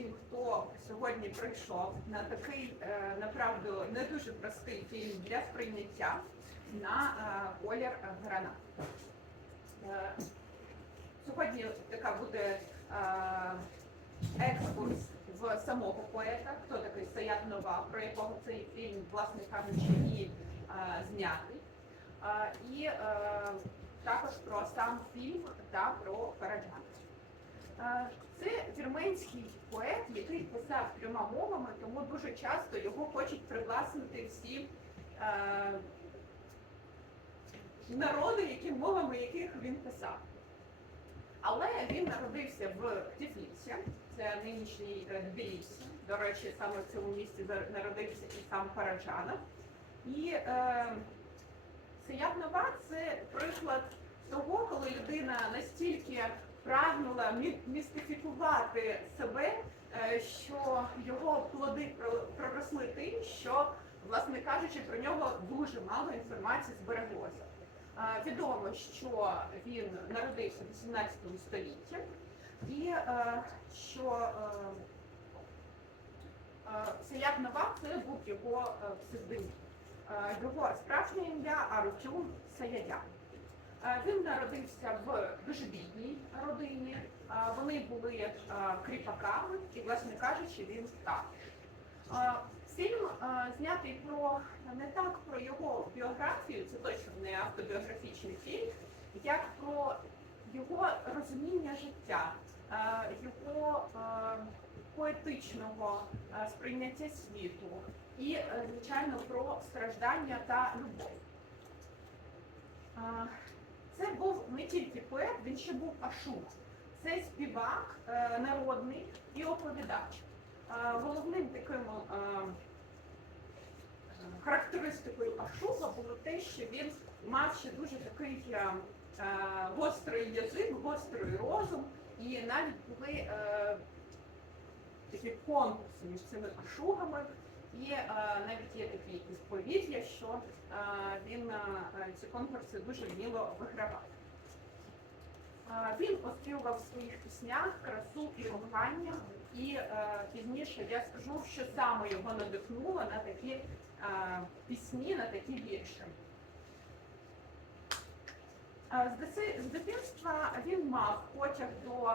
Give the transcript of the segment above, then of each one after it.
всім, хто сьогодні прийшов на такий е, направду не дуже простий фільм для сприйняття на е, колір гранат. Е, Сьогодні така буде екскурс в самого поета, хто такий Саят Нова, про якого цей фільм, власне кажучи, і знятий. І також про сам фільм та про Караджан. Це вірменський поет, який писав трьома мовами, тому дуже часто його хочуть привласнити всі е, народи, які мовами яких він писав. Але він народився в Тіфлісі, це нинішній е, Тбілісі. До речі, саме в цьому місці народився і сам Параджанов. І е, Саят Нова це приклад того, коли людина настільки прагнула містифікувати себе, е, що його плоди проросли тим, що, власне кажучи, про нього дуже мало інформації збереглося. Е, Відомо, що він народився в 18 столітті, і е, що е, е, Саят Нова це був його псевдонім. Його справжнє ім'я Арутюм Саядян. Він народився в дуже бідній родині. Вони були кріпаками, і, власне кажучи, він. Е, Фільм знятий про не так про його біографію, це точно не автобіографічний фільм, як про його розуміння життя, його поетичного сприйняття світу і, е, звичайно, про страждання та любов. Це був не тільки поет, він ще був ашур. Це співак е, народний і оповідач. Е, Головним таким е, характеристикою Ашуга було те, що він мав ще дуже такий гострий язик, гострий розум, і навіть були такі конкурси між цими ашугами. І е, навіть є такі якісь повір'я, що е, він е, ці конкурси дуже вміло вигравав. Він оспівував в своїх піснях красу і кохання, і пізніше я скажу, що саме його надихнуло на такі пісні, на такі вірші. З дитинства він мав потяг до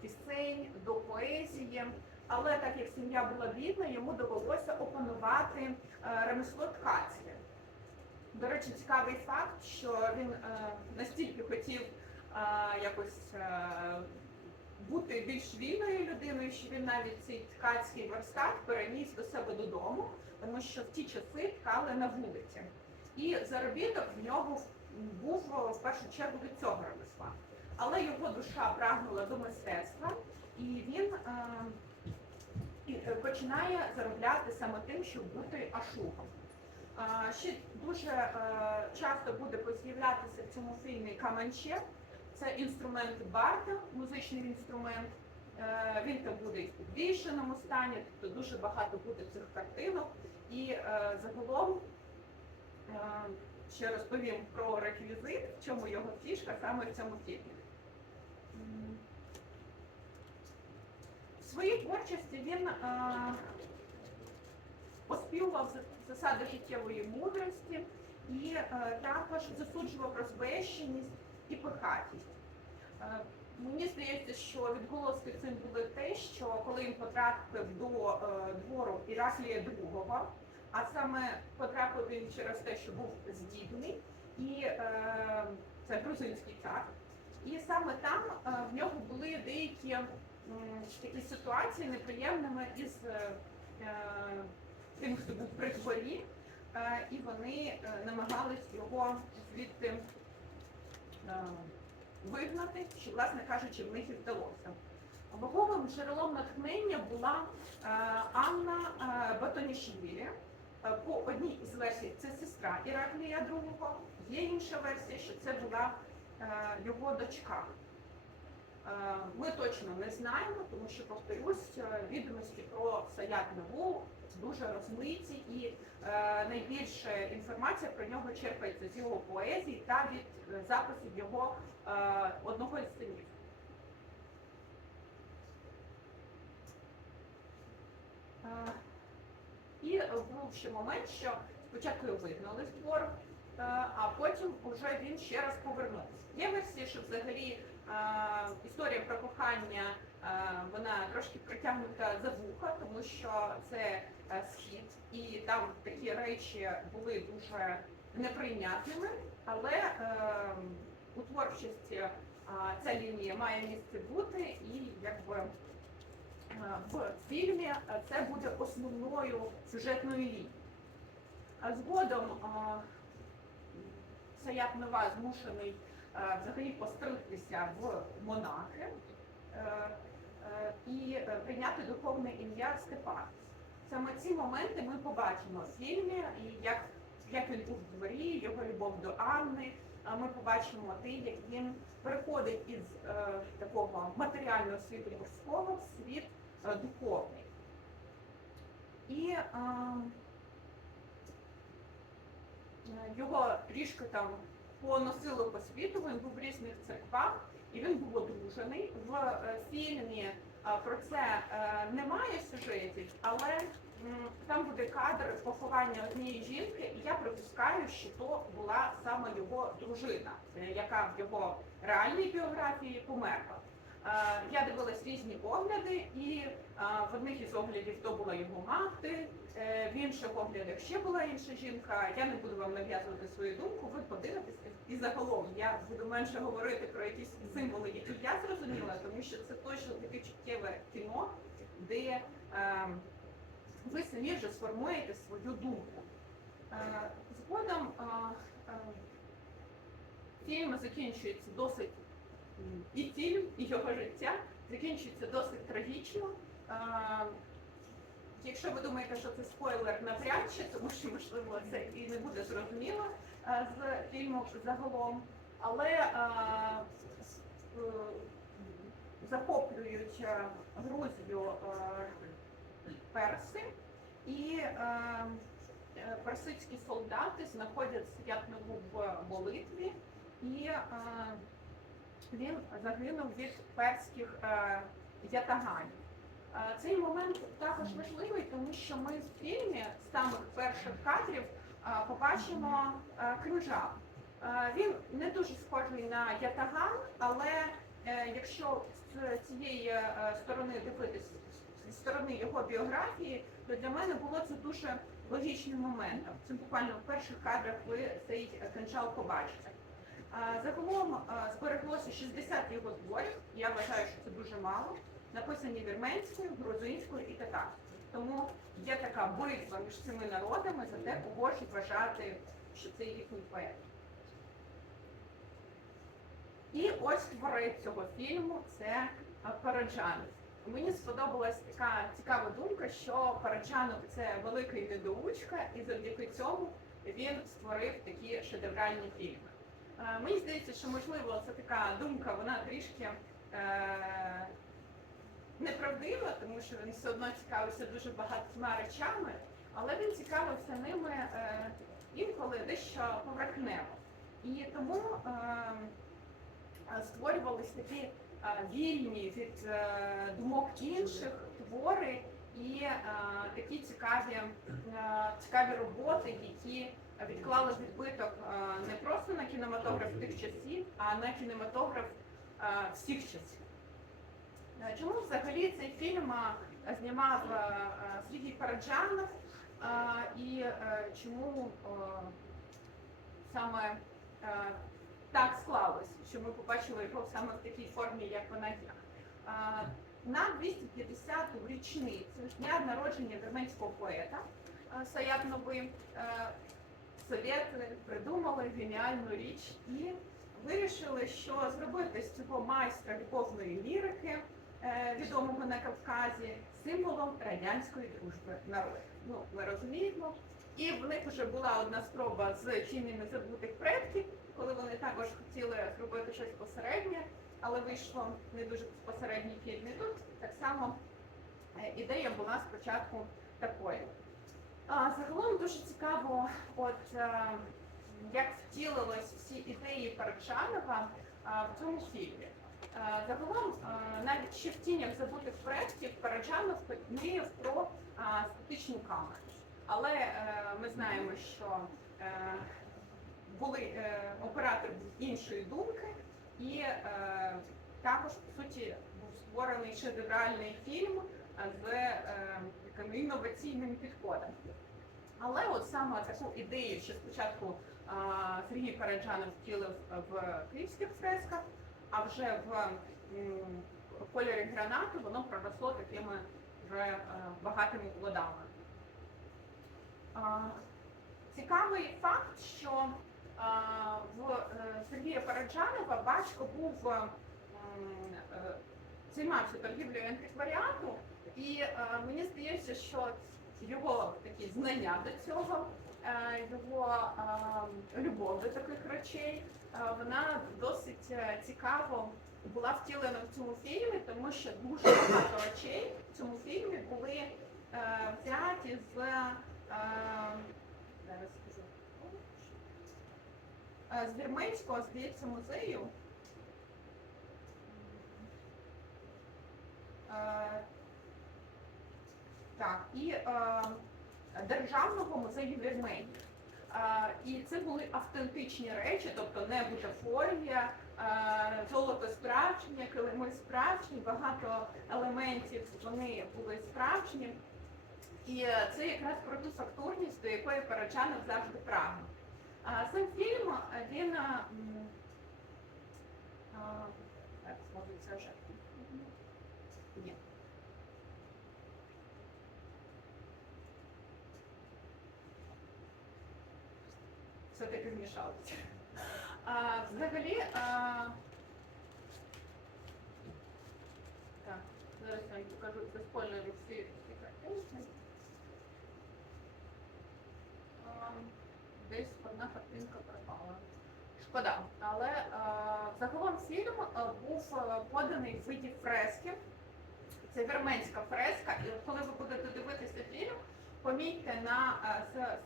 пісень, до поезії, але так як сім'я була бідна, йому довелося опанувати е, ремесло ткацьке. До речі, цікавий факт, що він е, настільки хотів е, якось бути більш вільною людиною, що він навіть цей ткацький верстат переніс до себе додому, тому що в ті часи ткали на вулиці. І заробіток в нього був в першу чергу від цього ремесла. Але його душа прагнула до мистецтва, і він і, е, починає заробляти саме тим, щоб бути ашухом. Ще дуже е, часто буде з'являтися в цьому фільмі каманче. Це інструмент барда, музичний інструмент. Е, Він там буде і в підвішеному стані, тобто дуже багато буде цих картинок. І загалом ще розповім про реквізит, в чому його фішка саме в цьому фільмі. М. В своїй творчості він е, оспівував засади життєвої мудрості і е, також засуджував розбещеність і пихатість. Е, мені здається, що відголоски цим були те, що коли він потрапив до е, двору Іраклія II, а саме потрапив він через те, що був здібний, і е, це грузинський цар. І саме там е, в нього були деякі такі ситуації неприємними із е, е, тим, хто був при дворі, е, і вони намагались його звідти вигнати, що, власне кажучи, в них і вдалося. Ваговим джерелом натхнення була Анна Батонішвілі. По одній із версій це сестра Іраклія II, є інша версія, що це була його дочка. Е, Ми точно не знаємо, тому що, повторюсь, е, відомості про Саят Нову дуже розмиті, і е, найбільша інформація про нього черпається з його поезії та від записів його одного із синів. І був ще момент, що спочатку його вигнали з двору, а потім вже він ще раз повернувся. Є версія, що взагалі історія про кохання вона трошки притягнута за вуха, тому що це е, схід, і там такі речі були дуже неприйнятними, але е, у творчості ця лінія має місце бути, і якби в фільмі це буде основною сюжетною лінією. Згодом Саят Нова змушений взагалі постригтися в монахи е, е, і е, прийняти духовне ім'я Степан. Саме ці моменти ми побачимо в фільмі, як, як він був в дворі, його любов до Анни. Ми побачимо те, як він переходить із е, такого матеріального світу людського в світ е, духовний. І е, е, його трішки там поносило по світу, він був в різних церквах, і він був одружений. В е, фільмі е, про це е, немає сюжетів, але там буде кадр поховання однієї жінки, і я припускаю, що то була саме його дружина, е, яка в його реальній біографії померла. Е, Я дивилась різні огляди, і е, в одних із оглядів то була його мати, е, в інших оглядах ще була інша жінка. Я не буду вам нав'язувати свою думку, ви подивитеся. І загалом я буду менше говорити про якісь символи, які я зрозуміла, тому що це точно таке чуттєве кіно, де ви самі вже сформуєте свою думку. Згодом фільм закінчується досить і фільм, і його життя закінчується досить трагічно. Якщо ви думаєте, що це спойлер навряд чи, тому що можливо це і не буде зрозуміло з фільму загалом, але е, захоплюють Грузію перси, і е, персидські солдати знаходять Святнову в молитві, і він загинув від перських е, ятаганів. Е, Цей момент також важливий, тому що ми в фільмі з самих перших кадрів е, побачимо крижал. Е, Він не дуже схожий на ятаган, але якщо з цієї сторони дивитись зі сторони його біографії, то для мене було це дуже логічним моментом. Це буквально в перших кадрах ви цей кинжал побачите. Загалом збереглося 60 його творів. Я вважаю, що це дуже мало. Написані вірменською, грузинською і татарською. Тому є така битва між цими народами за те, кого ж вважати, що це їхній поет. І ось творець цього фільму це Параджанов. Мені сподобалась така цікава думка, що Параджанов це великий недоучка, і завдяки цьому він створив такі шедевральні фільми. Е, Мені здається, що можливо це така думка, вона трішки е, неправдива, тому що він все одно цікавився дуже багатьма речами, але він цікавився ними е, інколи дещо поверхнево. І тому е, створювались такі е, вільні від е, думок інших твори і е, такі цікаві, е, цікаві роботи, які відклали відбиток е, не просто на кінематограф тих часів, а на кінематограф е, всіх часів. Е, Чому взагалі цей фільм е, знімав е, Сергій Параджанов і чому саме так склалось, що ми побачили його саме в такій формі, як вона є? Е, На 250-ту річницю дня народження вірменського поета е, Саят Нови е, совєти придумали геніальну річ і вирішили, що зробити з цього майстра любовної лірики, е, відомого на Кавказі, символом радянської дружби народів. Ну, ми розуміємо. І в них вже була одна спроба з тіні незабутих предків, коли вони також хотіли зробити щось посереднє, але вийшло не дуже посередній фільм. І тут так само е, ідея була спочатку такою. А, Загалом дуже цікаво, от е, як втілились всі ідеї Параджанова в цьому фільмі. Е, Загалом, е, навіть ще в тінях забутих предків Параджанов мріяв про а, а, статичну камеру. Але е, ми знаємо, що е, були е, оператор іншої думки, і е, також по суті був створений шедевральний фільм е, з е, такими інноваційними підходами. Але от саме таку ідею, що спочатку а, Сергій Параджанов втілив в київських фресках, а вже в м, кольорі гранату воно проросло такими вже е, багатими плодами. А, Цікавий факт, що в е, Сергія Параджанова батько був е, м, е, займався торгівлею антикваріату, і е, мені здається, що його такі знання до цього, його е, любов до таких речей, вона досить цікаво була втілена в цьому фільмі, тому що дуже багато речей в цьому фільмі були взяті з е, зараз скажу, е, з Вірменського, здається, музею. Е, Так, і е, Державного музею Вірменії. Е, і це були автентичні речі, тобто не бутафорія, е, золото справжнє, килими справжні, багато елементів вони були справжні. І е, це якраз про ту фактурність, до якої Параджанов завжди прагнув. А сам фільм е, він е, м, а, так, може це вже. Ні. Все-таки вмішалися. А, взагалі, а, так, зараз я вам покажу це спойлерю всі, всі картинки. А, Десь одна картинка пропала. Шкода. Але а, загалом фільм був поданий в виді фрески. Це вірменська фреска, і коли ви будете дивитися фільм, помітьте на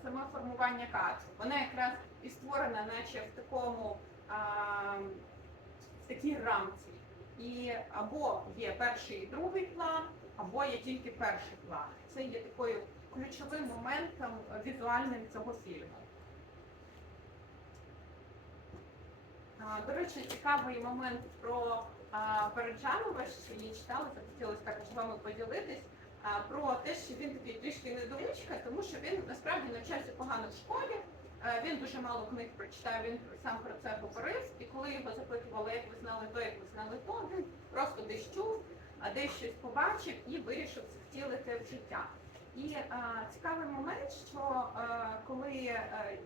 саме формування кадру. Вона якраз і створена, наче в такому а, в такій рамці. І або є перший і другий план, або є тільки перший план. Це є такою ключовим моментом е, візуальним цього фільму. А, До речі, цікавий момент про а, Параджанова, що її читали, захотілося також з вами поділитись. Про те, що він такий трішки недоучка, тому що він насправді навчався погано в школі. Він дуже мало книг прочитав, він сам про це говорив. І коли його запитували, як ви знали то, як ви знали то, він просто десь чув, а десь щось побачив і вирішив це втілити в життя. І е, цікавий момент, що е, коли Е,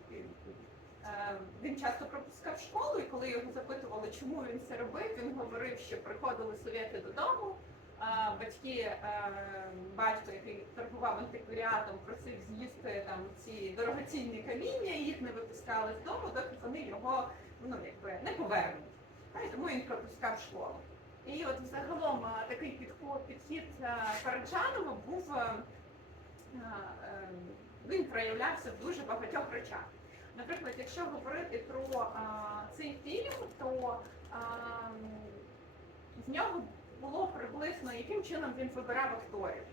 Він часто пропускав школу, і коли його запитували, чому він це робив, він говорив, що приходили совєти додому. Батьки, е, батько, який торгував антикваріатом, просив з'їсти там ці дорогоцінні каміння, і їх не випускали з дому, доки вони його ну якби не повернуть. Тому він пропускав школу. І от загалом е, такий підход, підхід е, Параджанова був е, е, е, він проявлявся в дуже багатьох речах. Наприклад, якщо говорити про а, цей фільм, то а, в нього було приблизно яким чином він вибирав акторів.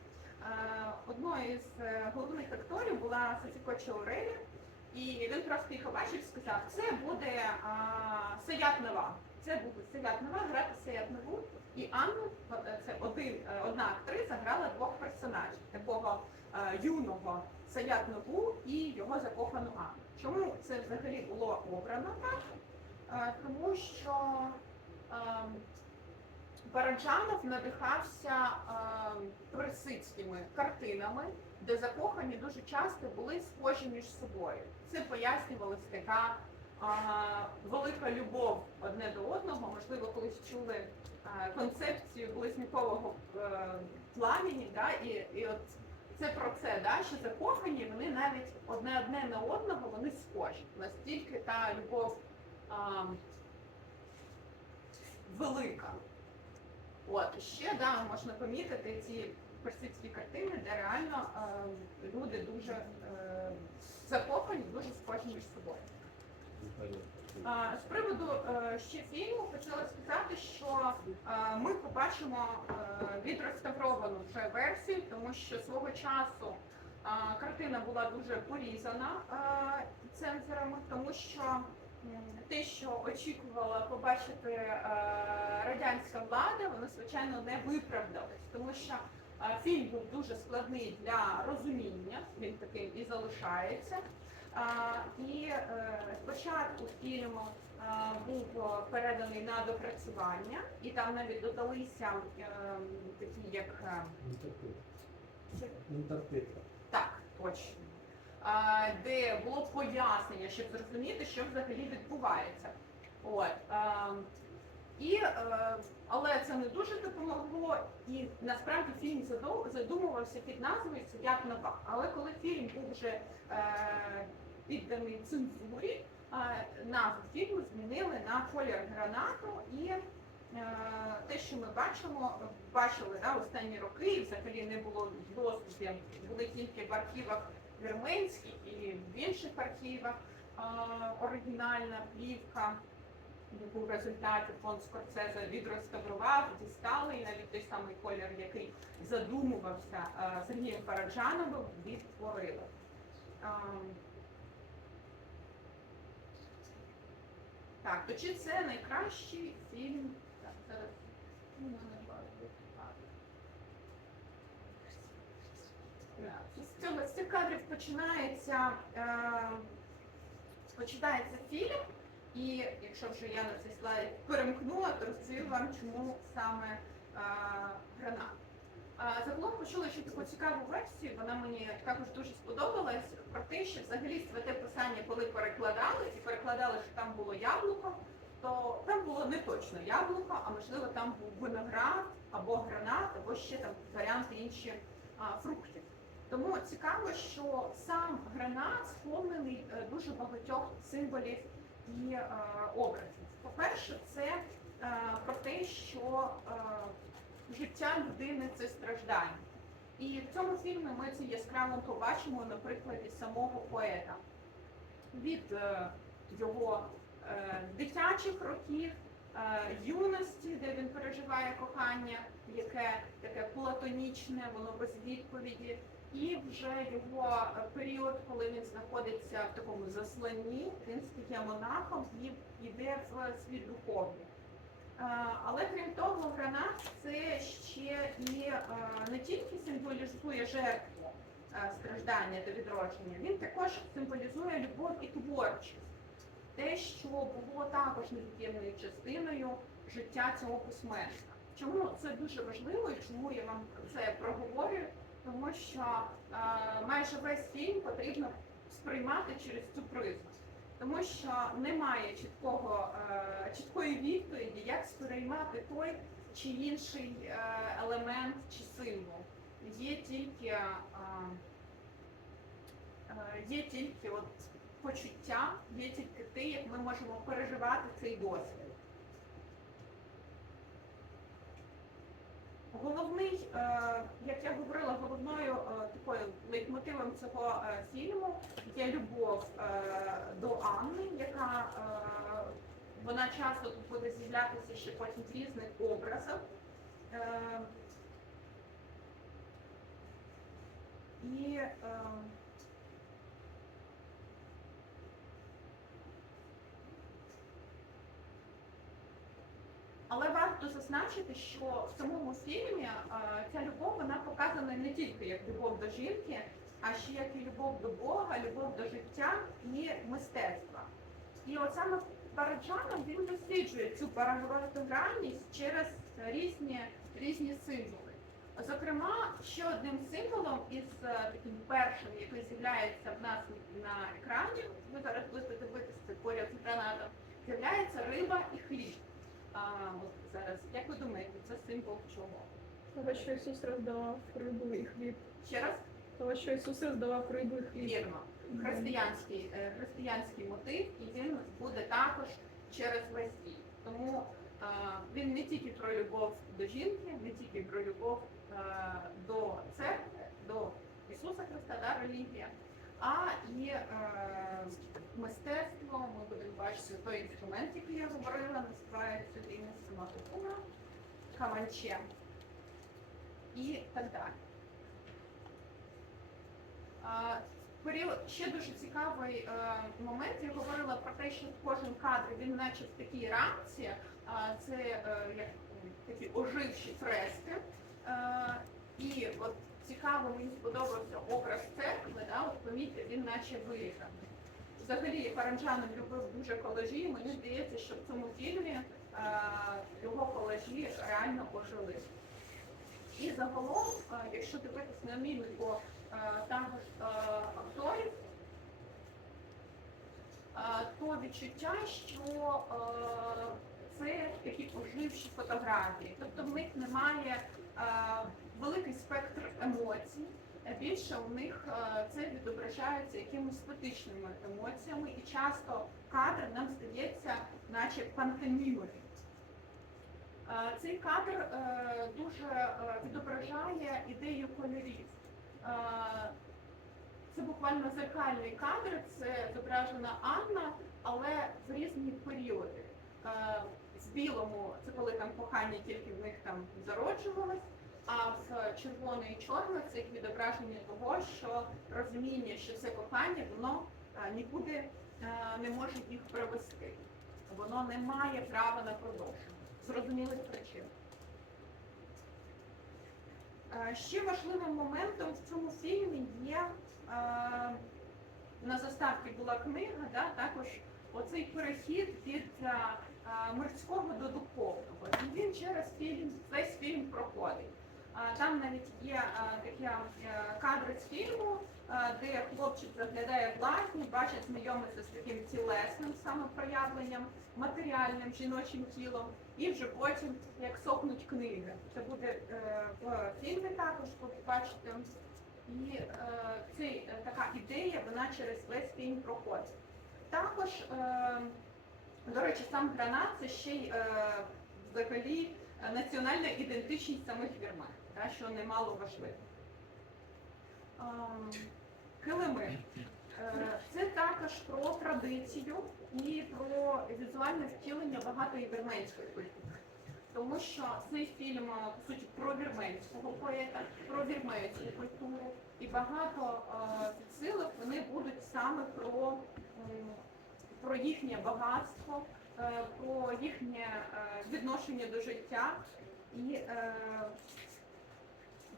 Одною з е, головних акторів була Сосіко Чаурелі, і він просто їх побачив і сказав, це буде Саят Нева. Це буде Саят Нева, грати Саят Неву. І Анну, е, це один, е, одна актриса, грала двох персонажів, такого юного Саят Нову і його закохану Анну. Чому це взагалі було обрано так? Е, Тому що ем, Параджанов надихався ем, персидськими картинами, де закохані дуже часто були схожі між собою. Це пояснювалася така е, велика любов одне до одного. Можливо, колись чули е, концепцію близнюкового е, пламені, да? і, і от це про це, да? що закохані, вони навіть одне одне на одного вони схожі. Настільки та любов а, велика. От ще да, можна помітити ці персидські картини, де реально е, люди дуже е, закохані, дуже схожі між собою. З приводу е, ще фільму хотіла сказати, що е, ми побачимо е, відреставровану вже версію, тому що свого часу картина була дуже порізана цензорами, тому що те, що очікувала побачити радянська влада, воно звичайно не виправдалось, тому що фільм був дуже складний для розуміння, він таким і залишається. І е, спочатку фільм е, був переданий на допрацювання, і там навіть додалися е, такі як е, так, точно, де було пояснення, щоб зрозуміти, що взагалі відбувається. От, і, але це не дуже допомогло, і насправді фільм задум- задумувався під назвою Суддя нова. Але коли фільм був вже підданий цензурі, назву фільму змінили на колір гранату і е, те, що ми бачимо, бачили да, останні роки, і взагалі не було в були тільки в архівах вірменських і в інших архівах оригінальна плівка, яку в результаті фонд Скорсезе відреставрував, дістали, і навіть той самий колір, який задумувався е, Сергієм Параджановим, відтворили. Так, то чи це найкращий фільм? Так, зараз. Ну, не бачу. Так. Так, З цього з цих кадрів починається, е, починається фільм, і якщо вже я на цей слайд перемкнула, то розповім вам, чому саме е, гранат. А, Загалом почула ще таку цікаву версію, вона мені також дуже сподобалась, про те, що взагалі святе писання, коли перекладали, і перекладали, що там було яблуко, то там було не точно яблуко, а можливо там був виноград або гранат, або ще там варіанти інші а, фруктів. Тому цікаво, що сам гранат сповнений е, дуже багатьох символів і е, образів. По-перше, це е, про те, що е, життя людини це страждання. І в цьому фільмі ми це яскраво побачимо на прикладі самого поета. Від е, його е, дитячих років, е, юності, де він переживає кохання, яке таке платонічне, воно без відповіді, і вже його е, період, коли він знаходиться в такому засланні, він стає монахом і йде в світ духовний. Е, Але крім того, гранат це ще і е, не тільки символізує жертву е, страждання та відродження, він також символізує любов і творчість. Те, що було також невід'ємною частиною життя цього письменника. Чому це дуже важливо і чому я вам це проговорюю? Тому що майже весь фільм потрібно сприймати через цю призму тому що немає чіткого е, чіткої відповіді, як сприймати той чи інший е, елемент чи символ. Є тільки е, є тільки от почуття, є тільки те, як ми можемо переживати цей досвід. Головний, е, як я говорила, головною е, такою лейтмотивом цього е, фільму є любов до Анни, яка вона часто тут буде з'являтися ще потім в різних образах. І е, Але варто зазначити, що в самому фільмі е, ця любов вона показана не тільки як любов до жінки, а ще як і любов до Бога, любов до життя і мистецтва. І от саме Параджанов він досліджує цю параграфогранність через різні, різні символи. Зокрема, ще одним символом із е, таким першим, який з'являється в нас на екрані, ви зараз будете дивитися поряд з гранатом, з'являється риба і хліб. А, от зараз, як ви думаєте, це символ чого? Того, що Ісус роздавав рибу і хліб. Ще раз? Того, що Ісус роздавав рибу і хліб. Вірно. Християнський, е, християнський мотив, і він буде також через весь світ. Тому е, він не тільки про любов до жінки, не тільки про любов е, до церкви, до Ісуса Христа, да, релігія, а і е, мистецтво, ми будемо бачити той інструмент, який я говорила, називається Дійна Самотуна, Каванче і так далі. А, ще дуже цікавий е, момент. Я говорила про те, що кожен кадр він наче в такій рамці. А, це е, як такі оживші фрески. Е, і от цікаво, мені сподобався образ церкви, да, от помітьте, він наче вирізаний. Взагалі Паранджанов любив дуже колажі, мені здається, що в цьому фільмі е, його колажі реально ожили. І загалом, е, якщо дивитися на міміку е, е, акторів, то відчуття, що це такі оживші фотографії. Тобто в них немає великий спектр емоцій. Більше у них е, це відображається якимись статичними емоціями, і часто кадр нам здається, наче пантомімою. Е, Цей кадр е, дуже відображає ідею кольорів. Це буквально зеркальний кадр, це зображена Анна, але в різні періоди. В білому це коли там кохання тільки в них там зароджувалось, а в червоне і чорне це як відображення того, що розуміння, що це кохання, воно е, нікуди е, не може їх привести. Воно не має права на продовження. Зрозумілих причин. Е, Ще важливим моментом в цьому фільмі є на заставці була книга, да, також оцей перехід від мирського до духовного. І він через фільм, весь фільм проходить. Там навіть є такі е, кадри з фільму, де хлопчик заглядає в латні, бачить, знайомиться з таким тілесним самопроявленням, матеріальним жіночим тілом, і вже потім як сохнуть книги. Це буде е, в фільмі також, ви бачите. І е, цей, така ідея, вона через весь фільм проходить. Також, до речі, сам гранат це ще й взагалі національна ідентичність самих вірмен, та, що немало важливо. Ем, Килими. Е, Це також про традицію і про візуальне втілення багатої вірменської культури. Тому що цей фільм е, по суті про вірменського поета, про вірменську культуру, і багато е, відсилок вони будуть саме про, про їхнє багатство, про їхнє відношення до життя і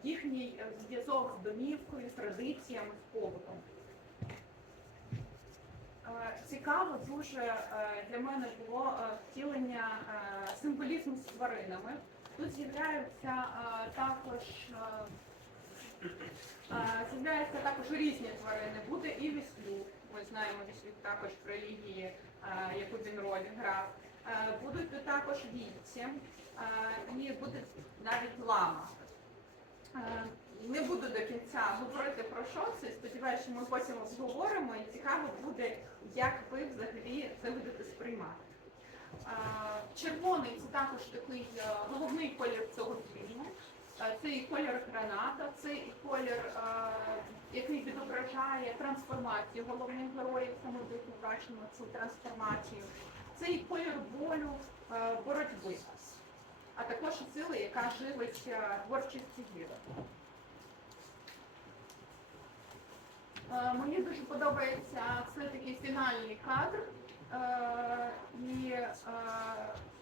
їхній е, зв'язок з домівкою, традиціями, з побутом. Е, Цікаво дуже е, для мене було втілення символізму з тваринами. Тут з'являються також з'являються також різні тварини. Буде і віслюк. Ми знаємо віслюк також в релігії, яку він роль грав. Будуть також вівці е, і буде навіть лама. Е, Не буду до кінця говорити про що це. Сподіваюся, що ми потім обговоримо і цікаво буде, як ви взагалі це будете сприймати. Е, Червоний це також такий е, головний колір цього фільму. Це і колір граната, це і колір, який відображає трансформацію головних героїв. Саме бачимо цю трансформацію. Це і колір болю, боротьби, а також сили, яка живить е, творчість гіда. Е, Мені дуже подобається це такий фінальний кадр, Е, і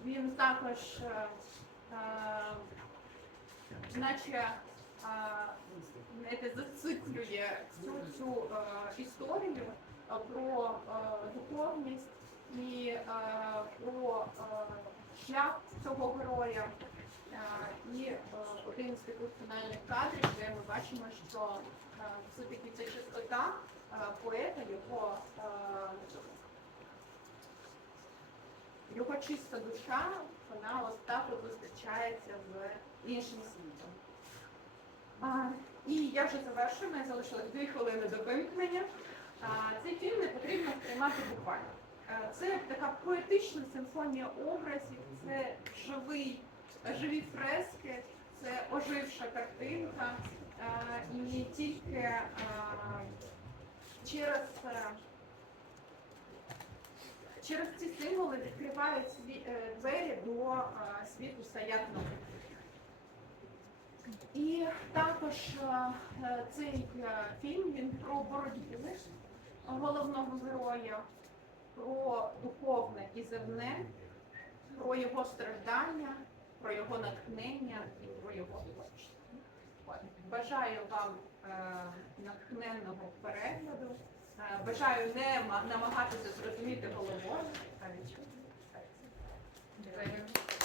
він також наче зациклює цю е, історію про духовність і про шлях цього героя. Е, І е, один таких фінальних кадрів, де ми бачимо, що е, все-таки ця чистота поета, його, його чиста душа, вона ось так зустрічається з іншим світом. А, І я вже завершую, мене залишилось дві хвилини до вимкнення. Цей фільм не потрібно сприймати буквально. Е, Це така поетична симфонія образів, це живий, живі фрески, це оживша картинка. Е, І тільки е, через через ці символи відкривають двері до світу Саят Науки. І також цей фільм він про боротьбу головного героя, про духовне і земне, про його страждання, про його натхнення і про його творчість. Бажаю вам е, натхненного перегляду. Е, бажаю не намагатися зрозуміти головою, а відчути. Дякую.